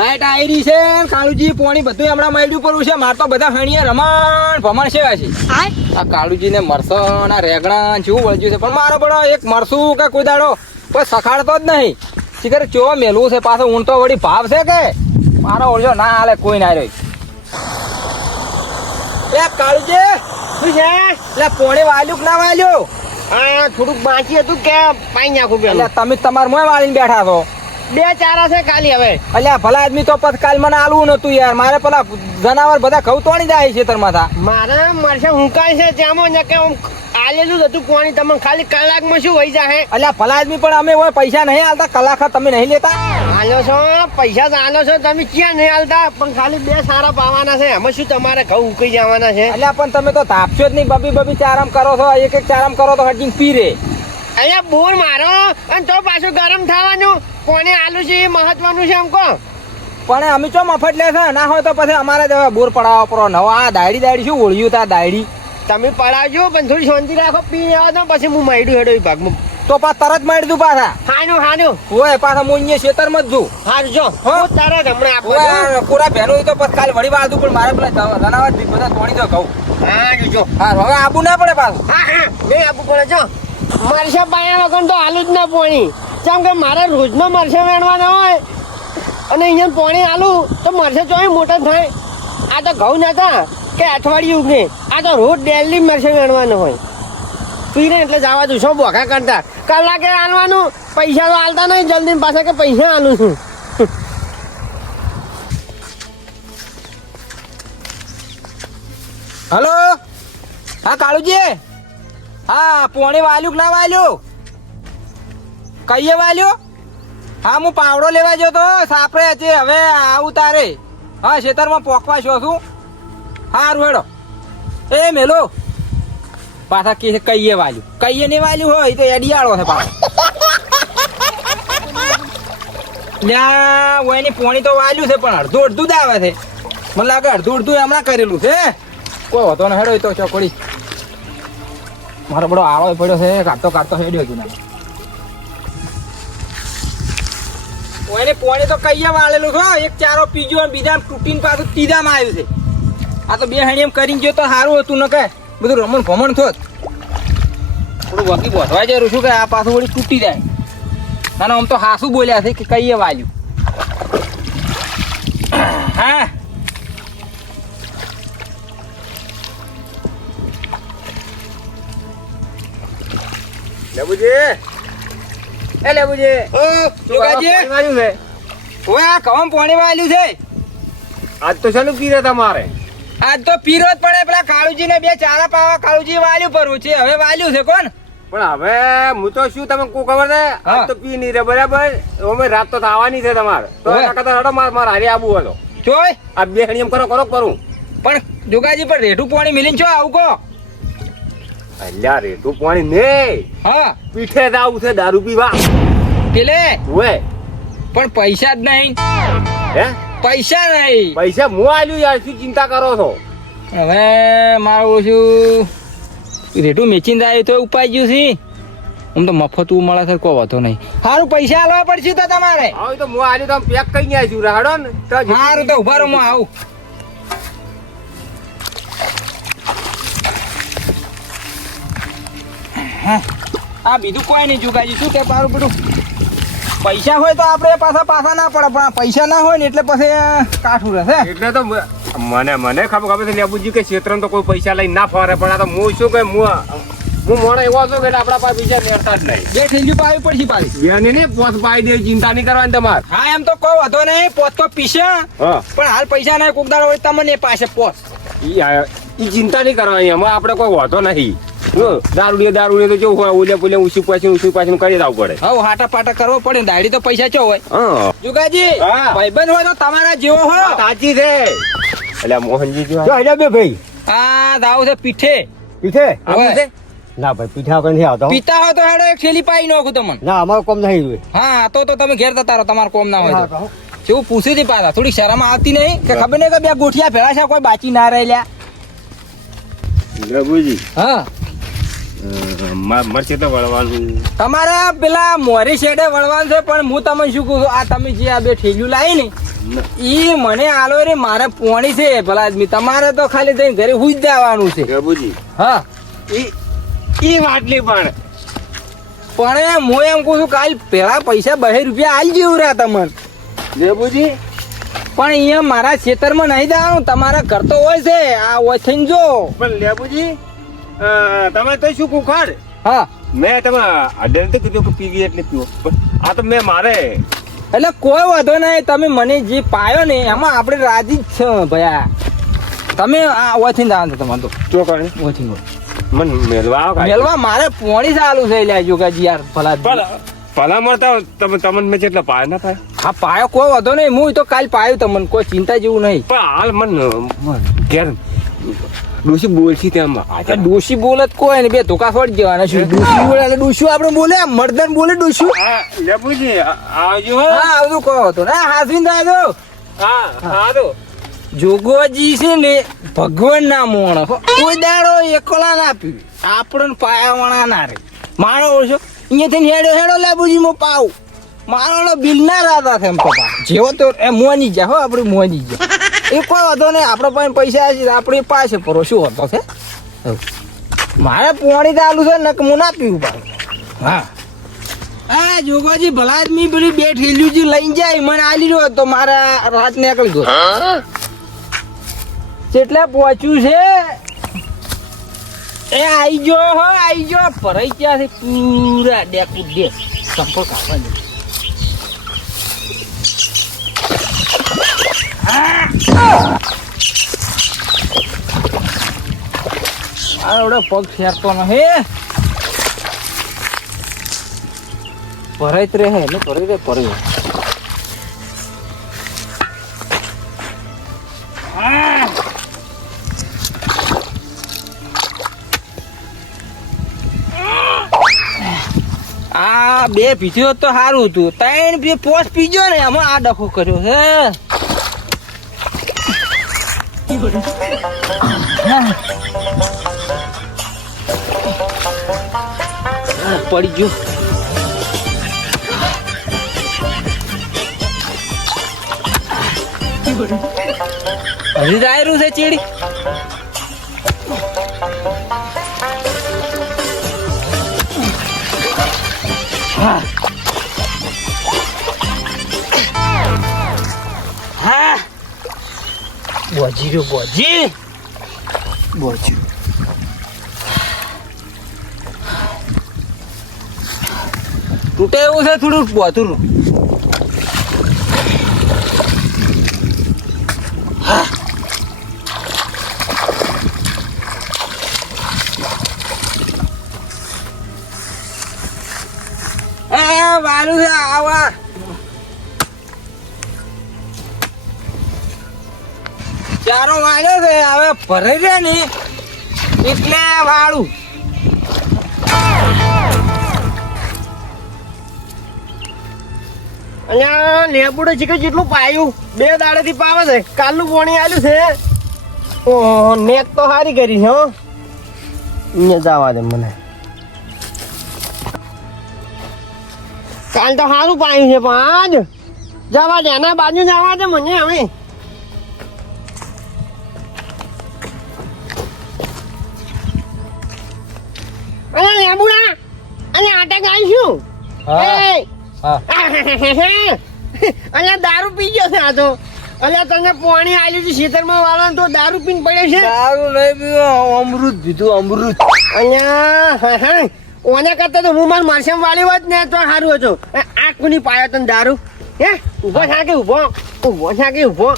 Light આયરી છે કાળુજી પોણી બધું હમણાં મળ્યું પડ્યું છે. માર તો બધા હણીએ રમણ ભમણ છે આ કાળુજી ને મરસણ આ રેગણા જેવું વળગ્યું છે. પણ મારો બડો એક મરસું કે કોઈ દાડો કોઈ સખાડતો જ નહીં. શીખર કેવો મેલવું છે પાછો ઊંટો વળી ભાવ છે કે મારો ઓળજો ના હાલે કોઈ ના રહ્યો. એ કાળુજી શું છે એટલે પોણી વાલ્યું કે ના વાલ્યું? હા થોડુંક બાકી હતું કે પાઈ નાખું એટલે તમે તમારે મોય વાળીને બેઠા છો. બે ચારા છે ખાલી હવે. અલ્યા ભલા આદમી તો કાલ મને આલવું નતું યાર. મારે પેલા જનાવર બધા ઘઉં તોડી જાય છે તરમાથા. મારે મરશે હુંકાય છે ત્યાં ને કે આલેલું જ હતું પાણી. તમે ખાલી કલાકમાં શું વહી જાય? અલ્યા ભલા આદમી પણ અમે હોય પૈસા નહીં આલતા. કલાક તમે નહીં લેતા આલો છો પૈસા તો આલો છો તમે ક્યાં નહીં આલતા? પણ ખાલી બે સારા પાવાના છે એમાં શું તમારે ઘઉં ઉકાઈ જવાના છે? અલ્યા પણ તમે તો તાપશો જ નહીં. બબી ચારામ કરો છો. એક ચારામ કરો તો હજી પી રે. અહીંયા બોર મારો અને તો પાછું ગરમ થવાનું. કોને આલુ છે એ મહત્વનું છે એમ કહો. પણ અમે ચો મફત લે છે ના હોય તો પછી અમારે બોર પડાવવા પડો નવો. આ દાયડી શું ઓળ્યું તા દાયડી તમે પડાવજો પણ થોડી શાંતિ રાખો. પી આવો તો પછી હું માયડું હેડો એ ભાગમાં તો તરત મારી દઉં પાછા. હાનું હોય પાછા હું અહીંયા ખેતરમાં જ છું. હારું જો તારે હમણાં આપો પૂરા ભેનું તો પછી કાલે વળી વાળું પણ મારે પેલા જનાવર બધા તોડી દો કહું. હા જો હા હવે આબુ ના પડે પાછું. હા નહીં આપવું પડે જો. મરસા પાયા વગર તો આલુ જ ના પોણી. કેમ કે મારે રોજનો મરસા વેણવાના હોય અને અહીંયા પોણી આલું તો મરસા ચોય મોટા થાય. આ તો ઘઉં નતા કે અઠવાડિયું ઉગે. આ તો રોજ ડેલી મરસા વેણવાનો હોય. પીને એટલે જવા દઉં શું બોખા કરતા. કલાકે આલવાનું પૈસા તો આલતા નહીં જલ્દી પાછા કે પૈસા આલું છું. હલો હા કાળુજી. હા પોણી વાલ્યું કે ના વાલ્યું? કઈએ વાલ્યું? હા હું પાવડો લેવા ગયો તો સાપરે છે. હવે આવું તારે. હા ખેતરમાં પોકવા છો છું. હારું હેડો. એ મેલો પાછા કે કઈએ વાલ્યું. કઈએ નહીં વાલ્યું હોય તો એડિયાળો છે પાછો. ત્યાં ઓયની પોણી તો વાલ્યું છે પણ અડધું જ આવે છે. મને લાગે અડધું હમણાં કરેલું છે. કોઈ હોતો ને હેડો તો ચોકડી. મારો બડો આળો પડ્યો છે. કાઢતો હેડ્યો છું ના. એને પોણી તો કઈએ વાળેલું છો. એક ચારો પીજો અને બીજા તૂટીને પાછું ત્રીજામાં આવ્યું છે. આ તો બે હણી એમ કરીને ગયો તો સારું હતું ને કે બધું રમણ ભમણ થોત. થોડું વકી બોધવા જરૂર છું કે આ પાછું વળી તૂટી જાય. ના આમ તો હાસું બોલ્યા છે કે કઈએ વાલ્યું. હા લેબુજી એ લેબુજી આ કવમ પોણી વાલ્યું છે. આજ તો શાનું પીરે તમારે? આજ તો પીરો જ પડે. પેલા કાળુજી ને બે ચારા પાવા કાળુજી વાલ્યું પરવું છે. હવે વાલ્યું છે કોણ? પણ હવે હું તો શું તમે કોઈ ખબર છે આજ તો પી નહીં રે બરાબર. અમે રાત તો થવાની છે તમારે તો હડો મારે હારે આબુ હતો જોય આ બે હણી એમ કરો કરું. પણ જોગાજી પણ રેઠું પાણી મિલીને છો આવું કહો. અલ્યા રેતું પાણી ને હા પીઠે જ આવું છે દારૂ પીવા. પેલે ઓએ પણ પૈસા જ નહીં. હે પૈસા નહીં? પૈસા હું આલ્યું યાર શું ચિંતા કરો છો? હવે મારું શું રેટું મેચીને જાય તો ઉપાય ગયું છે. આમ તો મફત મળે છે કોઈ વાંધો નહીં. સારું પૈસા આલવા પડશે તો તમારે. હા તો હું આલ્યું તો પેક કઈ આવીશું રાડો ને. સારું તો ઉભા રહો હું આવું. આ બીજું કોઈ નહીં જુગાજી શું કે પારું બધું પૈસા હોય તો આપણે પાછા ના પડે. પણ પૈસા ના હોય ને એટલે પછી કાઠું રહેશે. એટલે તો મને ખબર છે લેબુજી કે ક્ષેત્રમાં તો કોઈ પૈસા લઈને ના ફરે. પણ આ તો હું શું કે હું મોણો એવો છું કે આપણા પાસે પૈસા લેતા જ નહીં. બે ઠેલ્યું પાવી પડશે પાછી. બેને ને પોત પાઈ દે ચિંતા નહીં કરવાની તમારે. હા એમ તો કોઈ વાંધો નહીં. પોત તો પીશે પણ હાલ પૈસા નહીં. કોક દાડો હોય તમને પાસે પોત ઈ ચિંતા નહીં કરવાની. એમાં આપણે કોઈ વાંધો નહીં. દારૂ તો કેવું હોય ઓલે પોલે ઉસી પાછી કરી દેવું પડે. હવે હાટા પાટા કરવો પડે. દાડી તો પૈસા ચો હોય. જુગાજી ભાઈબંધ હોય તો તમારા જેવો હોય. સાચી છે. એટલે મોહનજી જો બે ભાઈ આ દાવ છે પીઠે ના ભાઈ પીઠા કઈ નહીં આવતો. પીતા હોય તો હેડો એક થેલી પાઈ નાખું તમને. ના અમારો કોમ નહીં. હા તો તમે ઘેર જતા રહો. તમારો કોમ ના હોય તો જેવું પૂછ્યું હતી પાછા થોડી શરમ આવતી નહીં કે ખબર નહીં કે બે ગોઠિયા ભેળા છે કોઈ બાચી ના રહેલા. હા મરચે તો વળવાનું તમારે પેલા મોરી શેડે વળવાનું છે. પણ હું તમને શું કહું છું આ તમે જે આ બે ઠેલ્યું લાવી ને ઈ મને આલો રે મારે પોણી છે ભલા આદમી તમારે તો ખાલી જઈને ઘરે હુઈ જ જવાનું છે બાબુજી હા ઈ વાટલી પણ હું એમ કહું છું કાલ પેલા પૈસા 2 રૂપિયા આલી જેવું રહ્યા તમને બાબુજી પણ અહીંયા મારા ખેતરમાં નહીં જવાનું તમારા ઘર તો હોય છે આ ઓછીને જો પણ લેબુજી તમે તો શું કુખાડ હા મેં તમે અડર તો કીધું કે પીવી એટલે પીવો પણ આ તો મેં મારે એટલે કોઈ વાંધો નહીં તમે મને જે પાયો ને એમાં આપણે રાજી જ છે ભયા તમે આ ઓછીને જવાનું તમારે તો ચોકડી ઓછીને મને મેલવા આવો મેલવા મારે પોણી ચાલુ છે લ્યા જોગાજી યાર ભલા ભલા મળતા તમને મેં જેટલા પાય ના પાય હા પાયો કોઈ વાંધો નહીં હું તો કાલ પાયું તમને કોઈ ચિંતા જેવું નહીં પણ હાલ મન ઘેર ડોશી બોલશી ત્યાં ડોશી બોલે જ કોઈ ને બે ધોકા ફોડી જવાના શું ડોશી બોલે એટલે ડોશી આપણે બોલે મર્દન બોલે ડોશી લેબુજી આવજો હા આવજો કહો હતો ને હાસવીન દાદો હા હા તો જોગોજી છે ને ભગવાન ના મોણ કોઈ દાડો એકલા ના પીવે આપણને પાયાવાળા ના રે મારો ઓછો અહીંયાથી હેડો હેડો લેબુજી મો પાવ મારો બિલ ના રાતા છે એમ તો જેવો તો એ મોની જા હો આપણે મોની જા એ કોઈ વાંધો નહીં આપણે પાસે પૈસા છે આપણી પાસે પરો શું હતો છે મારે પોણી ચાલુ છે ને હું ના પીવું પાડું હા હા જોગોજી ભલા આદમી પેલી 2 ઠેલ્યું લઈને જાય મને આલી રહ્યો તો મારા રાત નીકળી ગયો કેટલે પહોંચ્યું છે એ આઈ ગયો હો આઈ ગયો ભરાઈ ગયા છે પૂરા ડેકુ ડેક સંપર્ક આપવા આવડે પગ ફેરતો નથી ભરાઈ જ રહે ને ભરાઈ રે ભરાઈ આ 2 પીધ્યો તો સારું હતું 3 બે પોસ પીજો ને એમાં આ ડખો કર્યો છે પડી ગયું હજી દાયરું છે ચીડી હા હા બોજી રહ્યો બોજી તૂટે એવું છે થોડું બોધું વાલું છે આવા ચારો વાળ્યો છે હવે ભરાઈ રહ્યા ને એટલે વાળું અહીંયા લેબુડો છે કે જેટલું પાયું 2 દાડેથી પાવે છે કાલનું પોણી આલ્યું છે ઓહો નેક તો સારી કરી છે હો અહીંયા જવા દે મને કાલ તો સારું પાયું છે પણ આજ જવા દે એના બાજુ જવા દે મને હવે અરે લેબુડા અને આટા ગાઈશું અલ્યા દારૂ પી ગયો છે આ તો અલ્યા તને પાણી આલ્યું છે ખેતરમાં વાળવાનું તો દારૂ પીને પડ્યો છે દારૂ નહીં પીવું અમૃત પીધું અમૃત અલ્યા ઓને કરતા તો હું માર મારસમ વાળી વાત ને તો સારું હતું આ કોની પાયો તને દારૂ હે ઉભો થાકે ઉભો થાકે ઉભો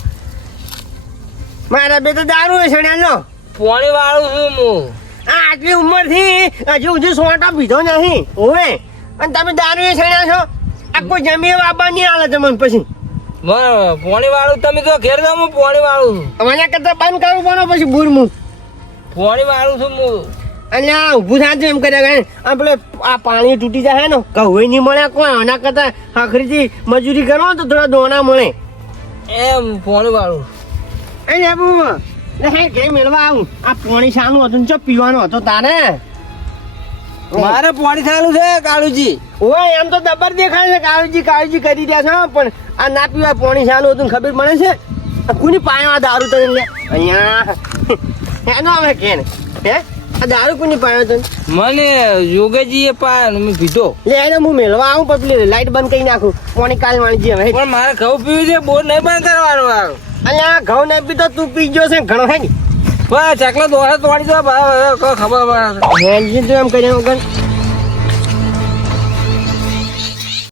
મારા બે તો દારૂ છે નો પોણી વાળું છું હું આ આટલી ઉંમર થી હજુ હજુ સોટા પીધો નહીં ઓવે અને તમે દારૂ એ છેડ્યા છો આ કોઈ જમી બાબા નહીં હાલે તમને પછી પોણી વાળું તમે તો ઘેર જાવ હું પોણી વાળું છું મને કરતા બંધ કરવું પડે પછી બુરમું પોણી વાળું છું હું અલ્યા ઊભું થાતું એમ કર્યા કરે આ પેલે આ પાણી તૂટી જાય ને કહું નહીં મળે કોઈ આના કરતા આખરીથી મજૂરી કરો તો થોડા દોણા મળે એમ પોણી વાળું એ લેબુ કઈ મેળવા આવું આ પાણી શાનું હતું ને ચો પીવાનું હતો તારે મારે પોણી ચાલુ છે કાળુજી ઓય એમ તો દબર દેખાય છે કાળજી કરી રહ્યા છે પણ આ ના પીવાય પાણી ચાલુ હતું ને ખબર પડે છે આ કોની પાયો આ દારૂ તો લે અહીંયા એનો અમે કે ને હે આ દારૂ કોની પાયો તો મને યોગેજીએ મેં પીધો. લે એને હું મેળવા આવું પણ પેલી લાઈટ બંધ કરી નાખું પાણી કાલ વાળી જે હવે પણ મારે ઘઉં પીવું છે, બોર નહીં બંધ કરવાનો આવે. અલ્યા ઘઉં નહીં પીતો તું પી ગયો છે ઘણો હે ને બસ ચકલો દોડા તોડી દો, ખબર પડે. હેન્જી તો એમ કર્યા વગર